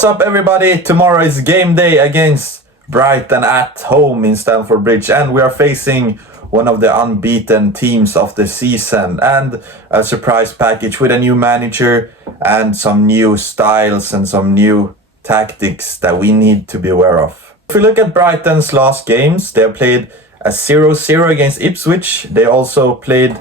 What's up everybody? Tomorrow is game day against Brighton at home in Stamford Bridge, and we are facing one of the unbeaten teams of the season, and a surprise package with a new manager and some new styles and some new tactics that we need to be aware of. If we look at Brighton's last games, they have played a 0-0 against Ipswich. They also played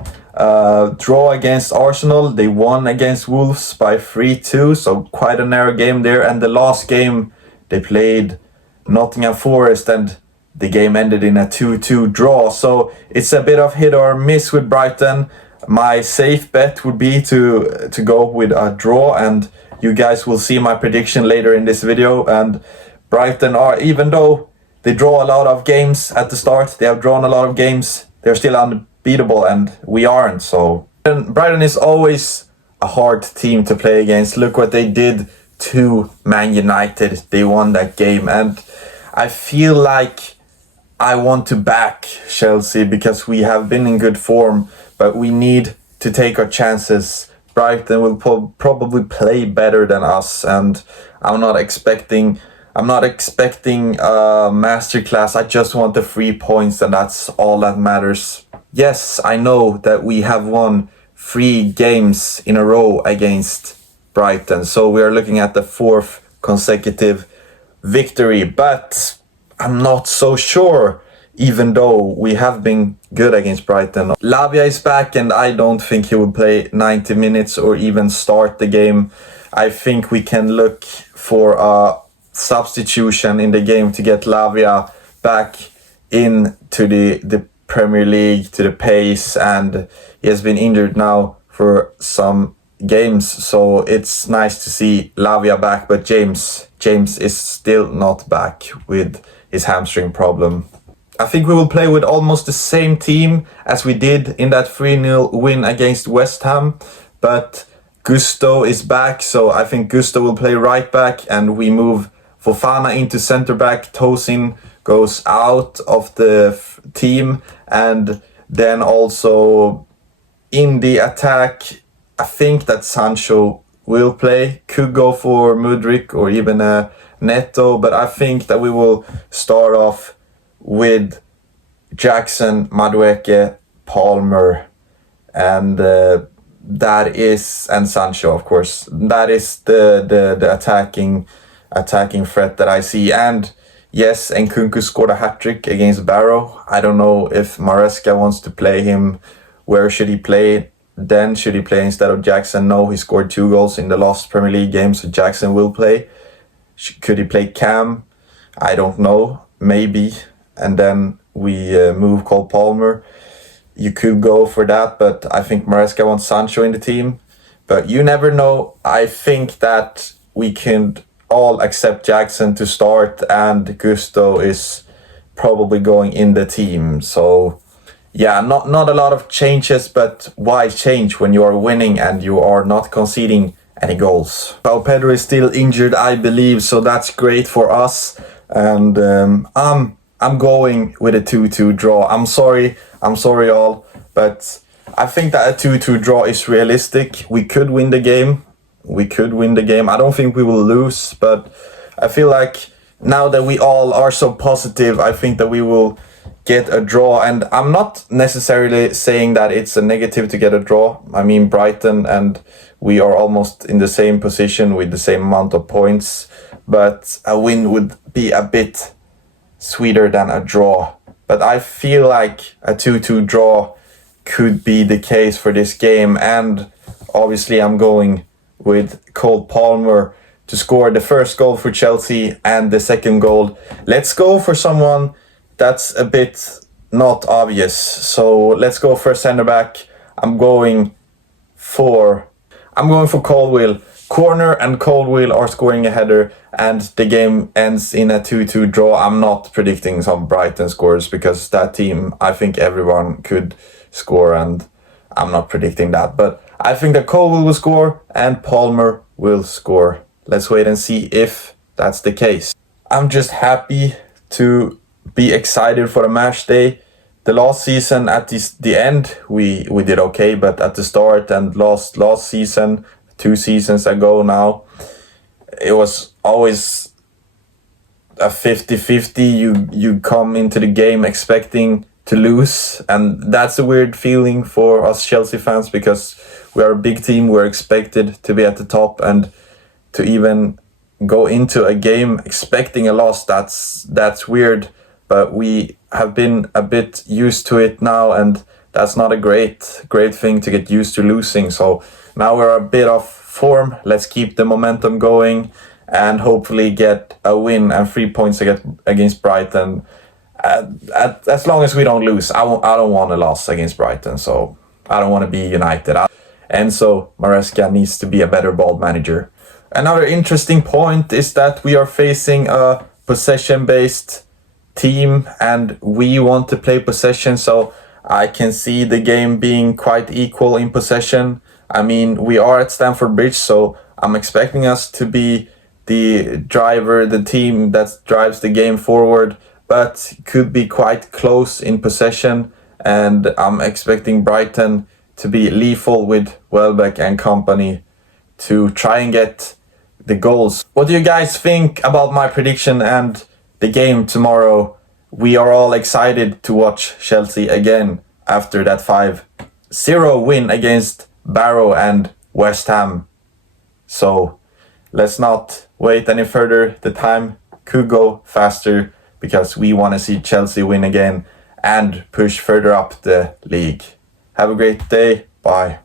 draw against Arsenal. They won against Wolves by 3-2, so quite a narrow game there. And the last game they played Nottingham Forest, and the game ended in a 2-2 draw. So it's a bit of hit or miss with Brighton. My safe bet would be to go with a draw, and you guys will see my prediction later in this video. And Brighton are, even though they draw a lot of games at the start, they have drawn a lot of games, they're still unbeatable, and we aren't. So Brighton is always a hard team to play against. Look what they did to Man United. They won that game, and I feel like I want to back Chelsea because we have been in good form, but we need to take our chances. Brighton will probably play better than us, and I'm not expecting a masterclass. I just want the 3 points, and that's all that matters. Yes, I know that we have won 3 games in a row against Brighton, so we are looking at the 4th consecutive victory, but I'm not so sure, even though we have been good against Brighton. Lavia is back, and I don't think he will play 90 minutes or even start the game. I think we can look for a substitution in the game to get Lavia back into the Premier League, to the pace, and he has been injured now for some games, so it's nice to see Lavia back. But James is still not back with his hamstring problem. I think we will play with almost the same team as we did in that 3-0 win against West Ham, but Gusto is back, so I think Gusto will play right back, and we move Fofana into center back. Tosin goes out of the team, and then also in the attack, I think that Sancho will play. Could go for Mudryk or even Neto, but I think that we will start off with Jackson, Madueke, Palmer, and Sancho, of course. That is the attacking threat that I see. And yes, Nkunku scored a hat-trick against Barrow. I don't know if Maresca wants to play him. Where should he play then? Should he play instead of Jackson? No, he scored 2 goals in the last Premier League game, so Jackson will play. Could he play Cam? I don't know. Maybe. And then we move Cole Palmer. You could go for that, but I think Maresca wants Sancho in the team. But you never know. I think that we can all accept Jackson to start, and Gusto is probably going in the team. So yeah, not a lot of changes, but why change when you are winning and you are not conceding any goals? Well, Pedro is still injured, I believe, so that's great for us. And I'm going with a 2-2 draw. I'm sorry all, but I think that a 2-2 draw is realistic. We could win the game. I don't think we will lose, but I feel like now that we all are so positive, I think that we will get a draw. And I'm not necessarily saying that it's a negative to get a draw. I mean, Brighton and we are almost in the same position with the same amount of points, but a win would be a bit sweeter than a draw. But I feel like a 2-2 draw could be the case for this game, and obviously I'm going with Cole Palmer to score the first goal for Chelsea and the second goal. Let's go for someone that's a bit not obvious. So let's go for centre back. I'm going for Colwill. Corner and Colwill are scoring a header, and the game ends in a 2-2 draw. I'm not predicting some Brighton scores because that team, I think everyone could score, and I'm not predicting that. But I think that Colwill will score and Palmer will score. Let's wait and see if that's the case. I'm just happy to be excited for a match day. The last season, at the end, we did okay, but at the start and last season, 2 seasons ago now, it was always a 50-50. You come into the game expecting to lose, and that's a weird feeling for us Chelsea fans, because we are a big team. We're expected to be at the top, and to even go into a game expecting a loss, that's weird. But we have been a bit used to it now, and that's not a great thing to get used to losing. So now we're a bit off form. Let's keep the momentum going and hopefully get a win and 3 points against Brighton. As long as we don't lose, I don't want a loss against Brighton. So I don't want to be United. Enzo Maresca needs to be a better ball manager. Another interesting point is that we are facing a possession-based team, and we want to play possession, so I can see the game being quite equal in possession. I mean, we are at Stamford Bridge, so I'm expecting us to be the driver, the team that drives the game forward, but could be quite close in possession, and I'm expecting Brighton to be lethal with Welbeck and company to try and get the goals. What do you guys think about my prediction and the game tomorrow? We are all excited to watch Chelsea again after that 5-0 win against Barrow and West Ham. So let's not wait any further. The time could go faster because we want to see Chelsea win again and push further up the league. Have a great day. Bye.